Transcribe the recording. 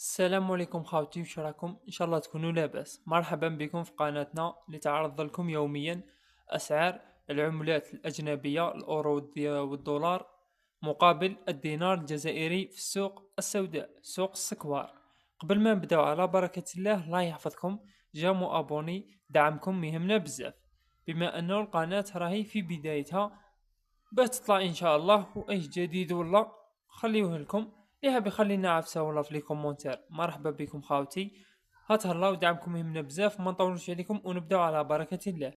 السلام عليكم خاوتي، وش راكم؟ ان شاء الله تكونوا لاباس. مرحبا بكم في قناتنا لتعرض لكم يوميا اسعار العملات الاجنبيه، الاورو والدولار مقابل الدينار الجزائري في السوق السوداء، سوق السكوار. قبل ما نبداو، على بركه الله يحفظكم، جا ابوني دعمكم مهمنا بزاف، بما انه القناه راهي في بدايتها باش تطلع ان شاء الله. واي جديد ولا خليوه لكم، اللي حاب يخلينا عفسه ولا في لي كومونتير مرحبا بكم خاوتي. هتهلاو، دعمكم يهمنا بزاف، ما نطولوش عليكم ونبداو على بركه الله.